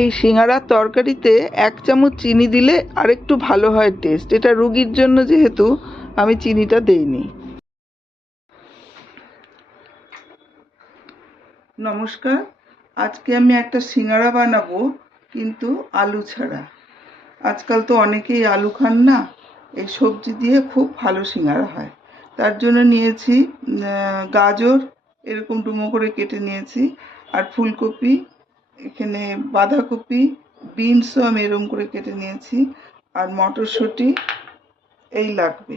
এই সিঙ্গারার তরকারিতে 1 চামচ চিনি দিলে আরেকটু ভালো হয় টেস্ট। এটা রুগীর জন্য যেহেতু আমি চিনিটা দেইনি। নমস্কার, আজকে আমি একটা সিঙ্গারা বানাবো, কিন্তু আলু ছাড়া। আজকাল তো অনেকেই আলু খান না, এই সবজি দিয়ে খুব ভালো সিঙ্গারা হয়। তার জন্য নিয়েছি গাজর, এরকম ডুমো করে কেটে নিয়েছি, আর ফুলকপি, এখানে বাঁধাকপি, বিনসও আমি এরকম করে কেটে নিয়েছি, আর মটরশুঁটি এই লাগবে।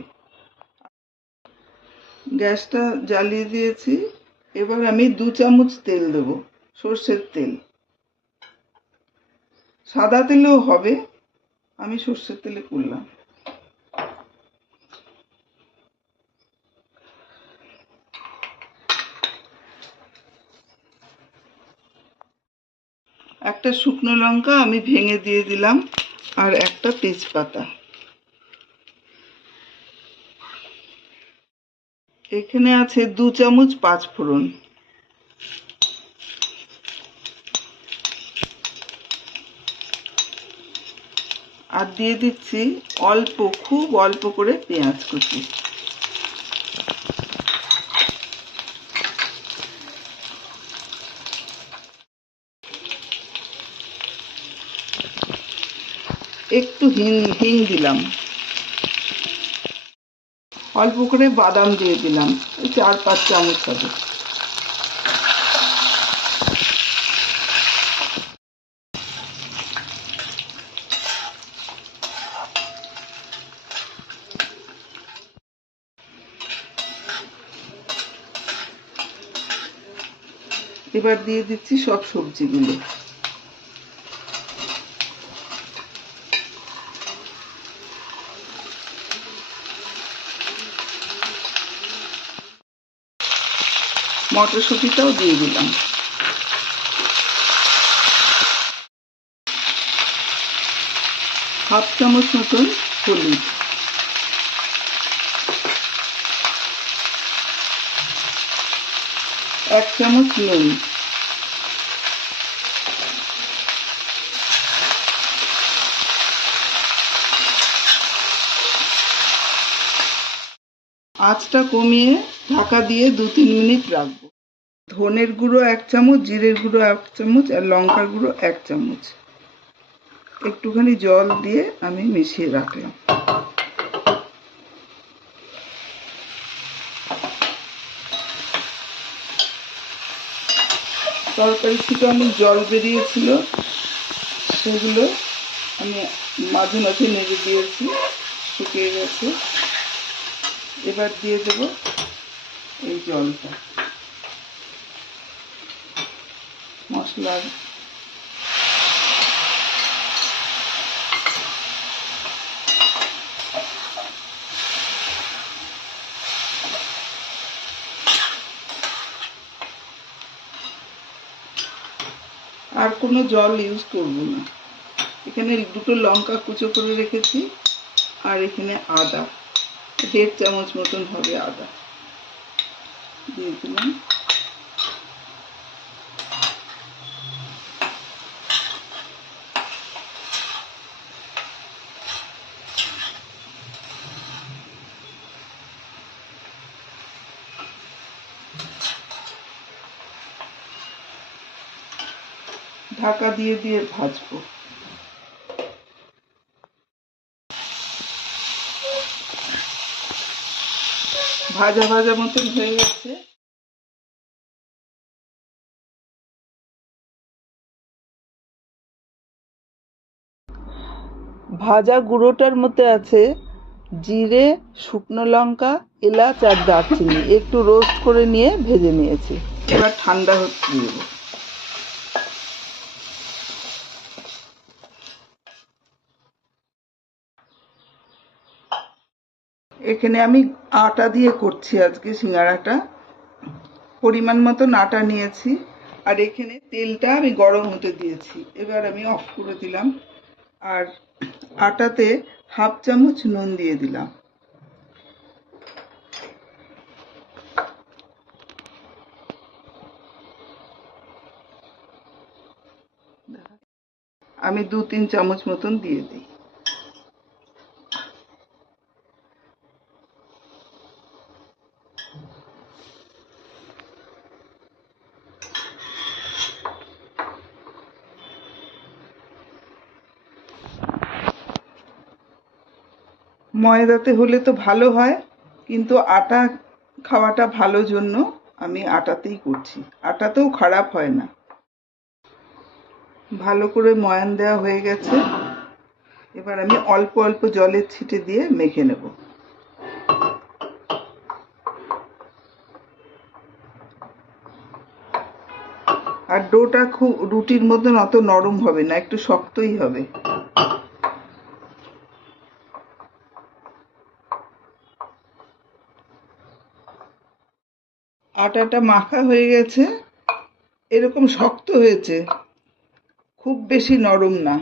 গ্যাসটা জ্বালিয়ে দিয়েছি। এবার আমি 2 চামচ তেল দেবো, সর্ষের তেল। সাদা তেলেও হবে, আমি সর্ষের তেলে করলাম। একটা শুকনো লঙ্কা আমি ভেঙে দিয়ে দিলাম, আর একটা তেজপাতা। এখানে আছে 2 চামচ 5 ফোড়ন। আর দিয়ে দিচ্ছি অল্প, খুব অল্প করে পেঁয়াজ কুচি। একটু হিং দিলাম। অল্প করে বাদাম দিয়ে দিলাম, 4-5 চামচ হবে। এবার দিয়ে দিচ্ছি সব সবজিগুলো। মটরশুঁটিটাও দিয়ে দিলাম। হাফ চামচ মতন হলুদ, 1 চামচ নুন, আঁচটা কমিয়ে ঢাকা দিয়ে 2-3 মিনিট রাখবো। ধনের গুঁড়ো 1 চামচ, জিরের গুঁড়ো 1 চামচ, আর লঙ্কার গুঁড়ো 1 চামচ। একটুখানি জল দিয়ে আমি মিশিয়ে রাখলাম। তরকারি থেকে অনেক জল বেরিয়েছিল, সেগুলো আমি মাঝে মাঝে নেড়ে দিয়েছি, শুকিয়ে গেছে। এবার দিয়ে দেব এই জলটা, মশলার। আর কোনো জল ইউজ করব না। এখানে 2টো লঙ্কা কুচো করে রেখেছি, আর এখানে আদা 1.5 চামচ মতন হবে আদা দিয়ে দিলাম। ঢাকা দিয়ে দিয়ে ভাজবো। ভাজা ভাজা মতন হয়ে গেছে। ভাজা গুঁড়োটার মধ্যে আছে জিরে, শুকনো লঙ্কা, এলাচ আর দারচিনি, একটু রোস্ট করে নিয়ে ভেজে নিয়েছি। এবার ঠান্ডা হতে দেবো। এখানে আমি আটা দিয়ে করছি আজকে সিঙ্গারাটা। পরিমাণ মতন আটা নিয়েছি, আর এখানে তেলটা আমি গরম হতে দিয়েছি। এবার আমি অফ করে দিলাম, আর আটাতে হাফ চামচ নুন দিয়ে দিলাম। আমি 2-3 চামচ মতন দিয়ে দিই। ময়দাতে হলে তো ভালো হয়, কিন্তু আটা খাওয়াটা ভালো জন্য আমি আটাতেই করছি। আটাতেও খারাপ হয় না। ভালো করে ময়ান দেওয়া হয়ে গেছে। এবার আমি অল্প অল্প জলের ছিটে দিয়ে মেখে নেব। আর ডোটা খুব রুটির মতন অত নরম হবে না, একটু শক্তই হবে। আটাটা মাখা হয়ে গেছে, এরকম শক্ত হয়েছে, খুব বেশি নরম না।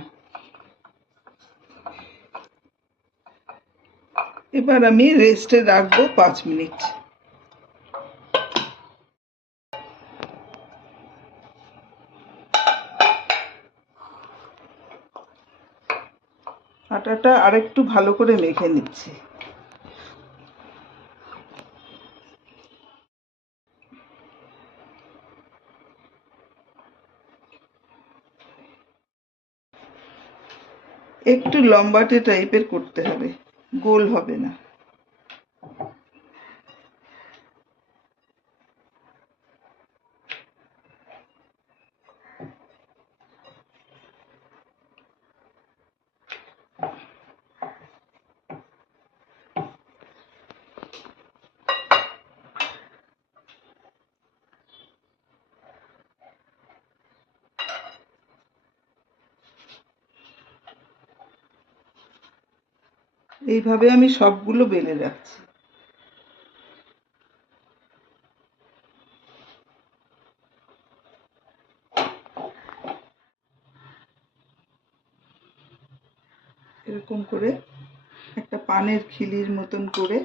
এবার আমি রেস্টে রাখবো 5 মিনিট। আটাটা আরেকটু ভালো করে মেখে নিচ্ছি। একটু লম্বাটে টাইপের করতে হবে, গোল হবে না। এইভাবে আমি সবগুলো বেলে রাখছি। এরকম করে একটা পানের খিলির মতন করে,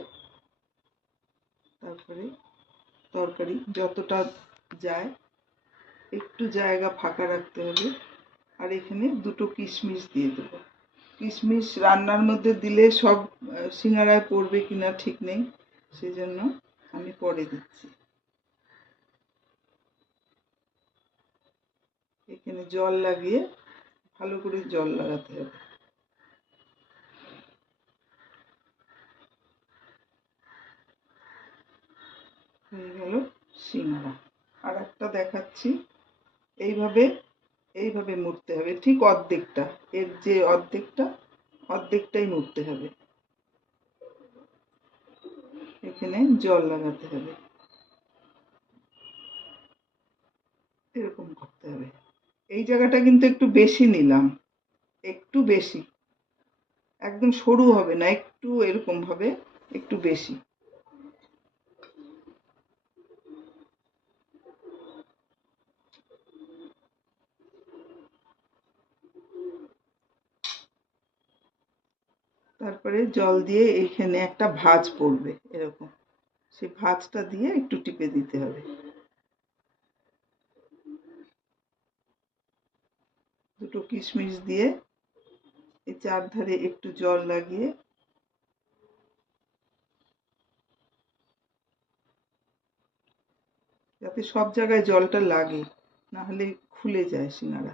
তারপরে তরকারি যতটা যায় একটু জায়গা ফাঁকা রাখতে হবে। আর এখানে 2টো কিশমিশ দিয়ে দেবো। কিশমিশ রান্নার মধ্যে দিলে সব সিঙ্গারায় পড়বে কিনা ঠিক নেই, সেজন্য আমি পরে দিচ্ছি। এখানে জল লাগিয়ে ভালো করে জল লাগাতে হবে। হয়ে গেল সিঙ্গারা। আর একটা দেখাচ্ছি। এইভাবে এইভাবে মুড়তে হবে, ঠিক অর্ধেকটা, এর যে অর্ধেকটাই মুড়তে হবে। এখানে জল লাগাতে হবে, এরকম করতে হবে। এই জায়গাটা কিন্তু একটু বেশি নিলাম, একটু বেশি, একদম সরু হবে না, একটু এরকম ভাবে, একটু বেশি। তারপরে জল দিয়ে এইখানে একটা ভাঁজ পড়বে এরকম, সেই ভাঁজটা দিয়ে একটু টিপে দিতে হবে। 2টো কিশমিশ দিয়ে এই চারধারে একটু জল লাগিয়ে, যাতে সব জায়গায় জলটা লাগে, না হলে খুলে যায় সিঙ্গারা।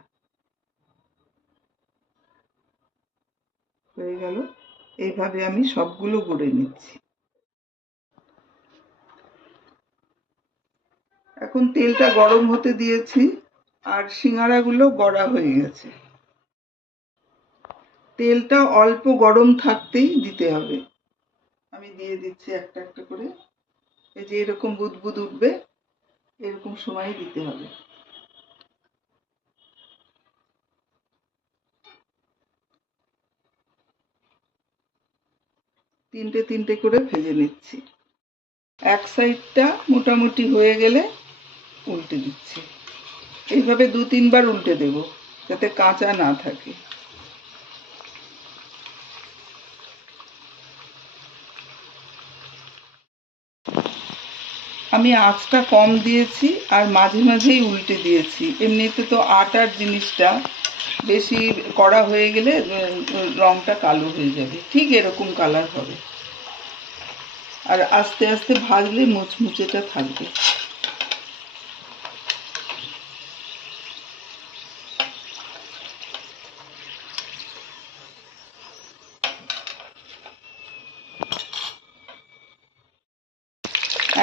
হয়ে গেল। এইভাবে আমি সবগুলো গড়ে নিচ্ছি। এখন তেলটা গরম হতে দিয়েছি, আর সিঙ্গারাগুলো গড়া হয়ে গেছে। তেলটা অল্প গরম থাকতেই দিতে হবে। আমি দিয়ে দিচ্ছি একটা একটা করে। এই যে এরকম বুদবুদ উঠবে, এরকম সময় দিতে হবে। তিনটে তিনটে করে ভেজে নিচ্ছি। এক সাইডটা মোটামুটি হয়ে গেলে উল্টে দিচ্ছি। এইভাবে 2-3 বার উল্টে দেব, যাতে কাঁচা না থাকে। আমি আঁচটা কম দিয়েছি আর মাঝে মাঝেই উল্টে দিয়েছি। এমনিতে তো আটার জিনিসটা বেশি কড়া হয়ে গেলে রঙটা কালো হয়ে যাবে। ঠিক এরকম কালার হবে, আর আস্তে আস্তে ভাজলে মুচমুচেটা থাকবে।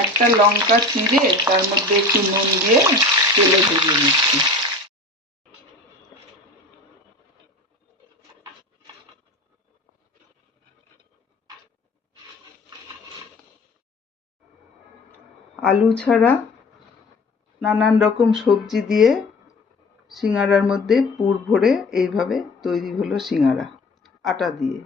একটা লঙ্কা চিড়ে তার মধ্যে একটু নুন দিয়ে তেলে ভেজে নিচ্ছি। আলু ছাড়া নানান রকম সবজি দিয়ে সিঙ্গারার মধ্যে পুর ভরে এইভাবে তৈরি হলো সিঙ্গারা, আটা দিয়ে।